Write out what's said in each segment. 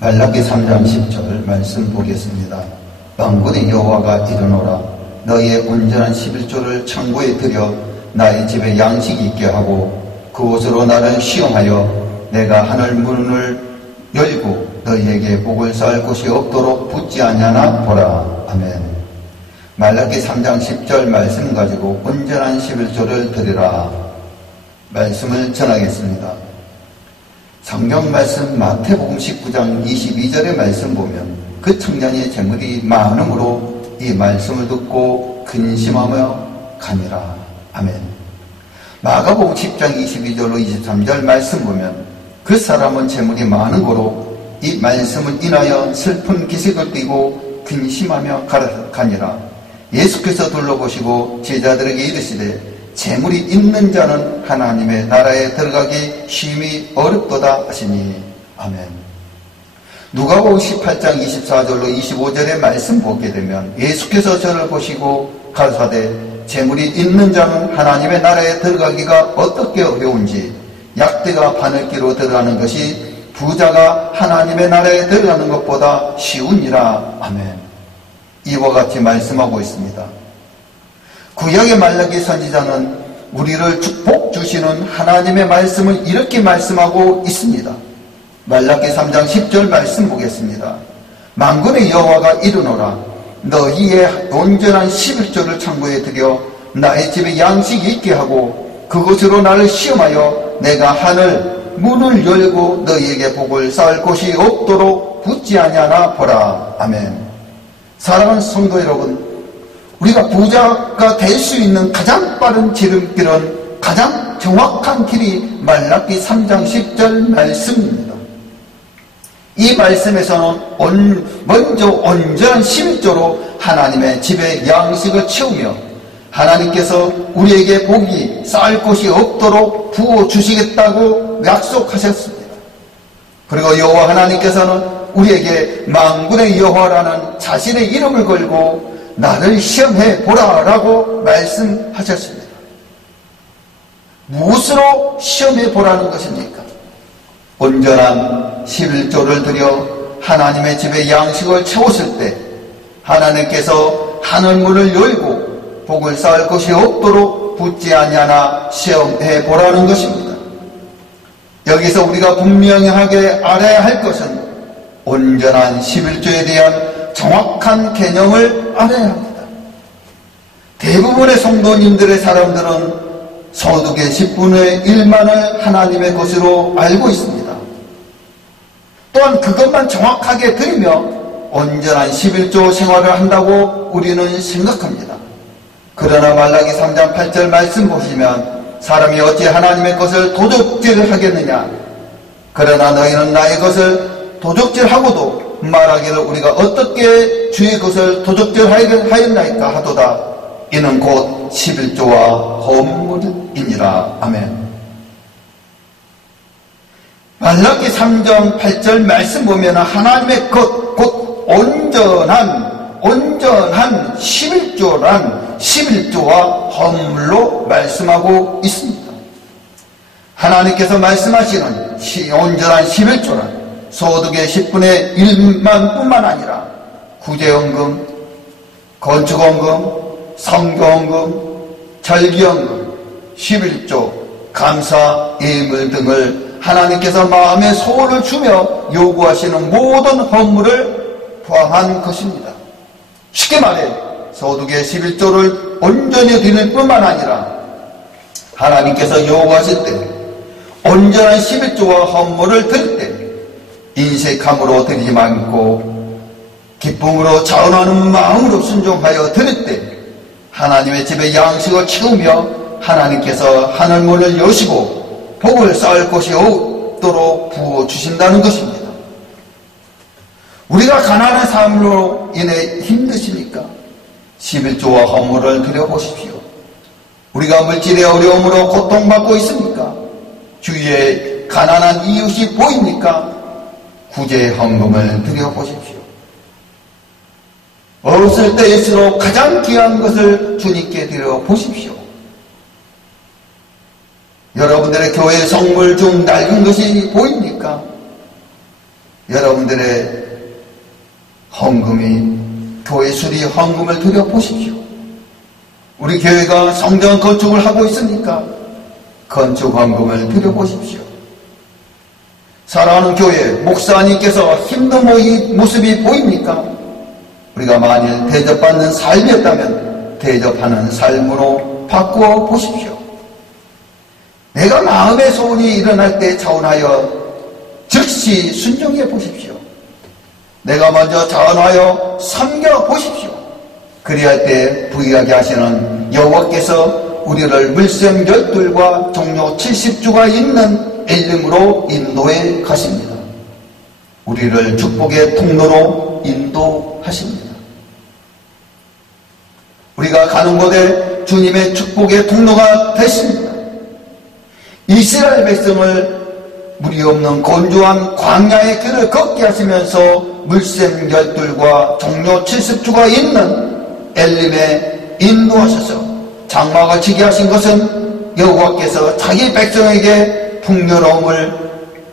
말라기 3장 10절 말씀 보겠습니다. 만군의 여호와가 이르노라. 너희의 온전한 11조를 창고에 들여 나의 집에 양식이 있게 하고 그곳으로 나를 시험하여 내가 하늘 문을 열고 너희에게 복을 쌓을 곳이 없도록 붙지 아니하나 보라. 아멘. 말라기 3장 10절 말씀 가지고 온전한 11조를 드리라 말씀을 전하겠습니다. 성경 말씀 마태복음 19장 22절의 말씀 보면 그 청년의 재물이 많음으로 이 말씀을 듣고 근심하며 가니라. 아멘. 마가복음 10장 22절로 23절 말씀 보면 그 사람은 재물이 많은 거로 이 말씀을 인하여 슬픈 기색을 띠고 근심하며 가니라. 예수께서 둘러보시고 제자들에게 이르시되 재물이 있는 자는 하나님의 나라에 들어가기 심히 어렵도다 하시니. 아멘. 누가복음 18장 24절로 25절의 말씀 보게 되면 예수께서 저를 보시고 가라사대 재물이 있는 자는 하나님의 나라에 들어가기가 어떻게 어려운지 약대가 바늘기로 들어가는 것이 부자가 하나님의 나라에 들어가는 것보다 쉬우니라. 아멘. 이와 같이 말씀하고 있습니다. 구약의 말라기 선지자는 우리를 축복 주시는 하나님의 말씀을 이렇게 말씀하고 있습니다. 말라기 3장 10절 말씀 보겠습니다. 만군의 여호와가 이르노라. 너희의 온전한 11조를 창고에 들여 나의 집에 양식이 있게 하고 그곳으로 나를 시험하여 내가 하늘 문을 열고 너희에게 복을 쌓을 곳이 없도록 붙지 아니하나 보라. 아멘. 사랑하는 성도 여러분, 우리가 부자가 될 수 있는 가장 빠른 지름길은 가장 정확한 길이 말라기 3장 10절 말씀입니다. 이 말씀에서는 먼저 온전한 11조로 하나님의 집에 양식을 채우며 하나님께서 우리에게 복이 쌓을 곳이 없도록 부어주시겠다고 약속하셨습니다. 그리고 여호와 하나님께서는 우리에게 만군의 여호와라는 자신의 이름을 걸고 나를 시험해 보라라고 말씀하셨습니다. 무엇으로 시험해 보라는 것입니까? 온전한 11조를 들여 하나님의 집에 양식을 채웠을 때 하나님께서 하늘문을 열고 복을 쌓을 것이 없도록 붙지 아니하나 시험해 보라는 것입니다. 여기서 우리가 분명하게 알아야 할 것은 온전한 11조에 대한 정확한 개념을 알아야 합니다. 대부분의 성도님들의 사람들은 소득의 10분의 1만을 하나님의 것으로 알고 있습니다. 또한 그것만 정확하게 드리며 온전한 11조 생활을 한다고 우리는 생각합니다. 그러나 말라기 3장 8절 말씀 보시면 사람이 어찌 하나님의 것을 도적질하겠느냐. 그러나 너희는 나의 것을 도적질하고도 말하기를 우리가 어떻게 주의 것을 도적질하였나이까 하도다. 이는 곧 11조와 헌물이니라. 아멘. 말라기 3장 8절 말씀 보면 하나님의 것, 곧 온전한 11조란 11조와 헌물로 말씀하고 있습니다. 하나님께서 말씀하시는 온전한 11조란 소득의 10분의 1만 뿐만 아니라 구제헌금, 건축헌금, 성교헌금, 절기헌금, 11조, 감사, 예물 등을 하나님께서 마음의 소원을 주며 요구하시는 모든 헌물을 포함한 것입니다. 쉽게 말해 소득의 11조를 온전히 드릴 뿐만 아니라 하나님께서 요구하실 때 온전한 11조와 헌물을 드릴 때 인색함으로 드리지 말고 기쁨으로 자원하는 마음으로 순종하여 드릴 때 하나님의 집에 양식을 채우며 하나님께서 하늘문을 여시고 복을 쌓을 곳이 없도록 부어주신다는 것입니다. 우리가 가난한 삶으로 인해 힘드십니까? 11조와 헌물을 드려보십시오. 우리가 물질의 어려움으로 고통받고 있습니까? 주위에 가난한 이웃이 보입니까? 구제 헌금을 드려보십시오. 없을 때일수록 가장 귀한 것을 주님께 드려보십시오. 여러분들의 교회 성물 중 낡은 것이 보입니까? 여러분들의 헌금이 교회 수리 헌금을 드려보십시오. 우리 교회가 성전 건축을 하고 있으니까 건축 헌금을 드려보십시오. 사랑하는 교회 목사님께서 힘든 모습이 보입니까? 우리가 만일 대접받는 삶이었다면 대접하는 삶으로 바꾸어 보십시오. 내가 마음의 소원이 일어날 때 자원하여 즉시 순종해 보십시오. 내가 먼저 자원하여 섬겨 보십시오. 그리할 때 부유하게 하시는 여호와께서 우리를 물샘 12과 종료 70주가 있는 엘림으로 인도해 가십니다. 우리를 축복의 통로로 인도하십니다. 우리가 가는 곳에 주님의 축복의 통로가 되십니다. 이스라엘 백성을 물이 없는 건조한 광야의 길을 걷게 하시면서 물샘 12과 종료 70주가 있는 엘림에 인도하셔서 장막을 지게 하신 것은 여호와께서 자기 백성에게 풍요로움을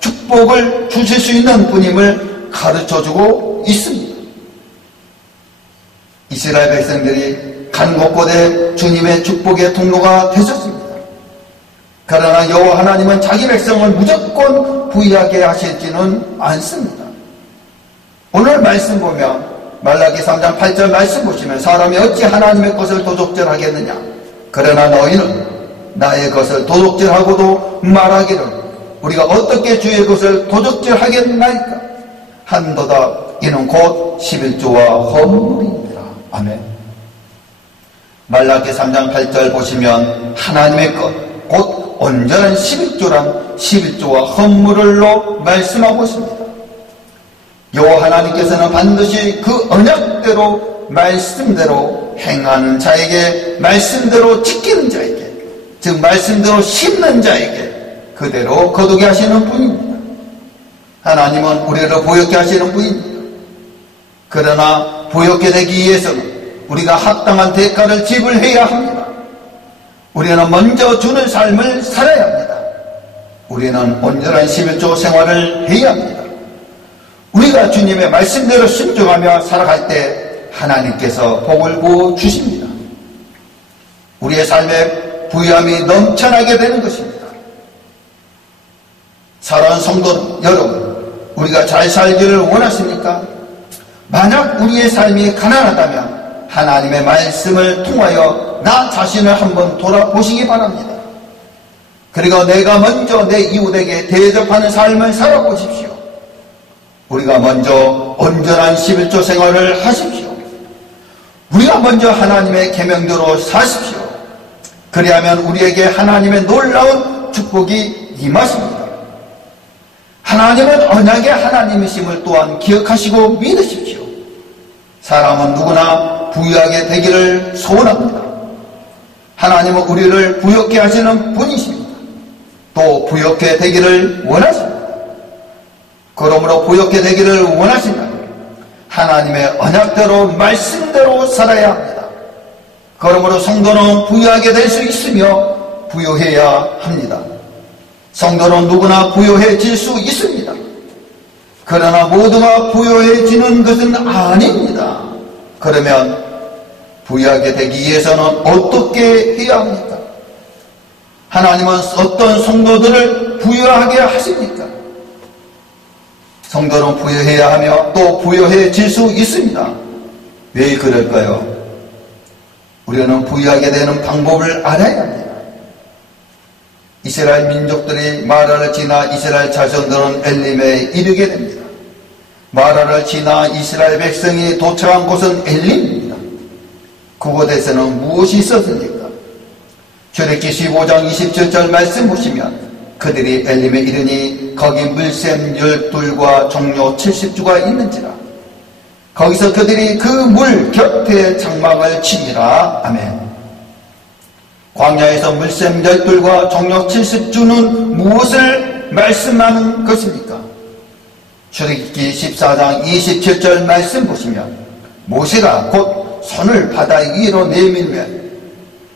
축복을 주실 수 있는 분임을 가르쳐주고 있습니다. 이스라엘 백성들이 간 곳곳에 주님의 축복의 통로가 되셨습니다. 그러나 여호와 하나님은 자기 백성을 무조건 부유하게 하시지는 않습니다. 오늘 말씀 보면 말라기 3장 8절 말씀 보시면 사람이 어찌 하나님의 것을 도둑질하겠느냐. 그러나 너희는 나의 것을 도둑질하고도 말하기를 우리가 어떻게 주의 것을 도둑질하겠나이까. 한도다 이는 곧 11조와 헌물입니다. 아멘. 말라기 3장 8절 보시면 하나님의 것 곧 온전한 11조란 11조와 헌물을로 말씀하고 있습니다. 여호와 하나님께서는 반드시 그 언약대로 말씀대로 행하는 자에게, 말씀대로 지키는 자에게, 즉 말씀대로 심는 자에게 그대로 거두게 하시는 분입니다. 하나님은 우리를 부욕케 하시는 분입니다. 그러나 부욕케 되기 위해서는 우리가 합당한 대가를 지불해야 합니다. 우리는 먼저 주는 삶을 살아야 합니다. 우리는 온전한 11조 생활을 해야 합니다. 우리가 주님의 말씀대로 순종하며 살아갈 때 하나님께서 복을 부어 주십니다. 우리의 삶에 부유함이 넘쳐나게 되는 것입니다. 사랑하는 성도 여러분, 우리가 잘 살기를 원하십니까? 만약 우리의 삶이 가난하다면 하나님의 말씀을 통하여 나 자신을 한번 돌아보시기 바랍니다. 그리고 내가 먼저 내 이웃에게 대접하는 삶을 살아보십시오. 우리가 먼저 온전한 11조 생활을 하십시오. 우리가 먼저 하나님의 계명대로 사십시오. 그리하면 우리에게 하나님의 놀라운 축복이 임하십니다. 하나님은 언약의 하나님이심을 또한 기억하시고 믿으십시오. 사람은 누구나 부유하게 되기를 소원합니다. 하나님은 우리를 부욕케 하시는 분이십니다. 또 부욕케 되기를 원하십니다. 그러므로 부욕케 되기를 원하신다면 하나님의 언약대로 말씀대로 살아야 합니다. 그러므로 성도는 부유하게 될 수 있으며 부유해야 합니다. 성도는 누구나 부유해질 수 있습니다. 그러나 모두가 부유해지는 것은 아닙니다. 그러면 부유하게 되기 위해서는 어떻게 해야 합니까? 하나님은 어떤 성도들을 부유하게 하십니까? 성도는 부유해야 하며 또 부유해질 수 있습니다. 왜 그럴까요? 우리는 부유하게 되는 방법을 알아야 합니다. 이스라엘 민족들이 마라를 지나 이스라엘 자손들은 엘림에 이르게 됩니다. 마라를 지나 이스라엘 백성이 도착한 곳은 엘림입니다. 그곳에서는 무엇이 있었습니까? 출애굽기 15장 27절 말씀 보시면 그들이 엘림에 이르니 거기 물샘 12과 종료 70주가 있는지라. 거기서 그들이 그 물 곁에 장막을 치니라. 아멘. 광야에서 물샘 12과 종료 70주는 무엇을 말씀하는 것입니까? 출애굽기 14장 27절 말씀 보시면 모세가 곧 손을 바다 위로 내밀면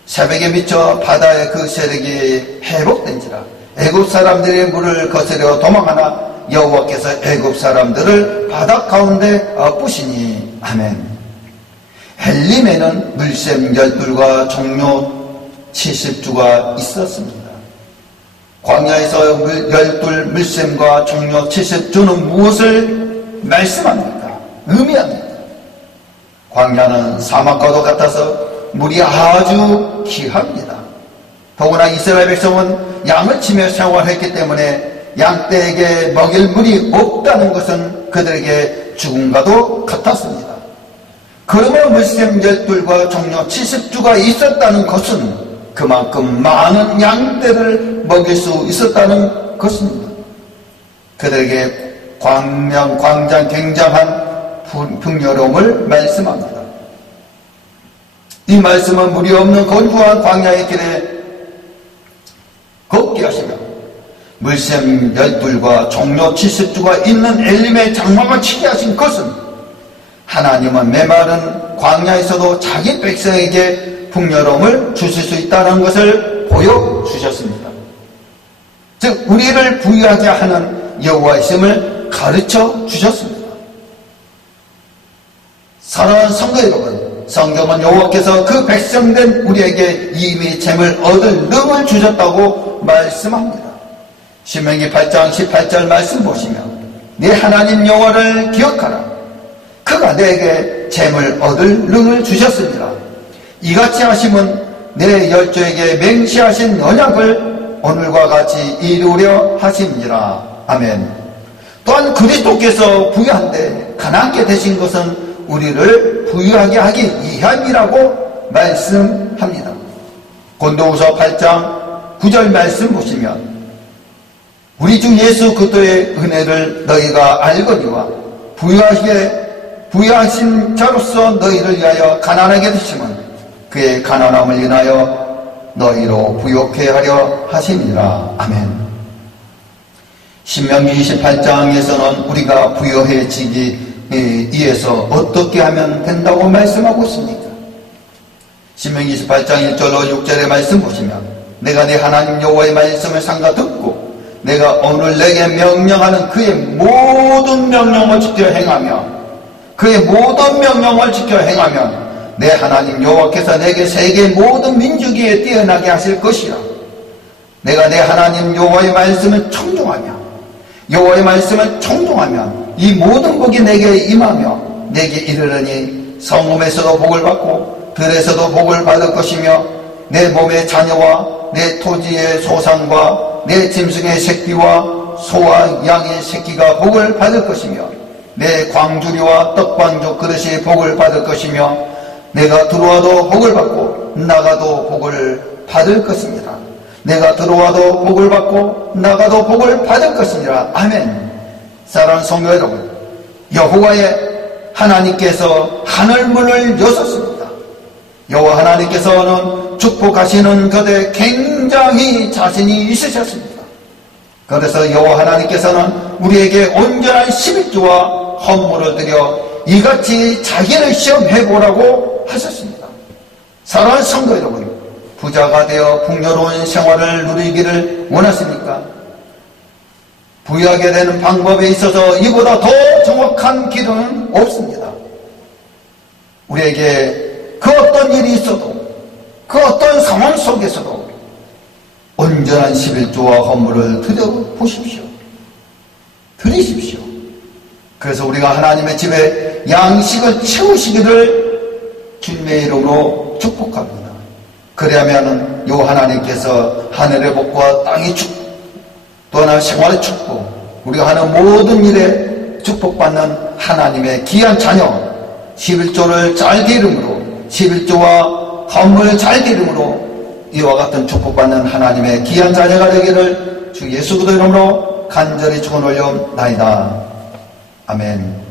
새벽에 미쳐 바다의 그 세력이 회복된지라. 애굽 사람들이 물을 거스려 도망하나 여호와께서 애굽 사람들을 바다 가운데 부시니. 아멘. 헬림에는 물샘 12과 종료 70주가 있었습니다. 광야에서 12 물샘과 종료 70주는 무엇을 말씀합니까? 의미합니다. 광야는 사막과도 같아서 물이 아주 귀합니다. 더구나 이스라엘 백성은 양을 치며 생활했기 때문에 양떼에게 먹일 물이 없다는 것은 그들에게 죽음과도 같았습니다. 그러므로 물샘 12과 종료 70주가 있었다는 것은 그만큼 많은 양떼를 먹일 수 있었다는 것입니다. 그들에게 광장 굉장한 풍요로움을 말씀합니다. 이 말씀은 물이 없는 건조한 광야의 길에 걷게 하시며 물샘 12과 종료 70주가 있는 엘림의 장막을 치게 하신 것은 하나님은 메마른 광야에서도 자기 백성에게 풍요로움을 주실 수 있다는 것을 보여주셨습니다. 즉 우리를 부유하게 하는 여호와이심을 가르쳐 주셨습니다. 사랑하는 성도 여러분, 성경은 여호와께서 그 백성된 우리에게 이미 잼을 얻을 능을 주셨다고 말씀합니다. 신명기 8장 18절 말씀 보시면 네 하나님 여호와를 기억하라. 그가 내게 잼을 얻을 능을 주셨습니다. 이같이 하심은 내 열조에게 맹시하신 언약을 오늘과 같이 이루려 하심이라. 아멘. 또한 그리스도께서 부유한데 가난하게 되신 것은 우리를 부유하게 하기 위함이라고 말씀합니다. 고린도후서 8장 9절 말씀 보시면 우리 주 예수 그리스도의 은혜를 너희가 알거니와 부유하신 자로서 너희를 위하여 가난하게 되심은 그의 가난함을 인하여 너희로 부욕해 하려 하심이라. 아멘. 신명기 28장에서는 우리가 부유해지기 위해서 어떻게 하면 된다고 말씀하고 있습니까? 신명기 28장 1절로 6절의 말씀 보시면 내가 네 하나님 여호와의 말씀을 삼가 듣고 내가 오늘 내게 명령하는 그의 모든 명령을 지켜 행하며 그의 모든 명령을 지켜 행하면 내 하나님 여호와께서 내게 세계 모든 민족 위에 뛰어나게 하실 것이라. 내가 내 하나님 여호와의 말씀을 청종하며 이 모든 복이 내게 임하며 내게 이르르니 성읍에서도 복을 받고 들에서도 복을 받을 것이며 내 몸의 자녀와 내 토지의 소산과 내 짐승의 새끼와 소와 양의 새끼가 복을 받을 것이며 내 광주리와 떡반죽 그릇이 복을 받을 것이며 내가 들어와도 복을 받고 나가도 복을 받을 것입니다. 내가 들어와도 복을 받고 나가도 복을 받을 것이니라. 아멘. 사랑하는 성도 여러분, 여호와의 하나님께서 하늘문을 여셨습니다. 여호와 하나님께서는 축복하시는 것에 굉장히 자신이 있으셨습니다. 그래서 여호와 하나님께서는 우리에게 온전한 11조와 헌물을 드려 이같이 자기를 시험해보라고 하셨습니다. 사랑하는 성도 여러분, 부자가 되어 풍요로운 생활을 누리기를 원하십니까? 부유하게 되는 방법에 있어서 이보다 더 정확한 길은 없습니다. 우리에게 그 어떤 일이 있어도 그 어떤 상황 속에서도 온전한 11조와 헌물을 드려보십시오. 드리십시오. 그래서 우리가 하나님의 집에 양식을 채우시기를 주님의 이름으로 축복합니다. 그래야면 요 하나님께서 하늘의 복과 땅의 축복, 또 하나 생활의 축복, 우리가 하는 모든 일에 축복받는 하나님의 귀한 자녀, 11조를 잘 기름으로, 11조와 헌물을 잘 기름으로 이와 같은 축복받는 하나님의 귀한 자녀가 되기를 주 예수 그리스도 이름으로 간절히 축원하옵나이다. 아멘.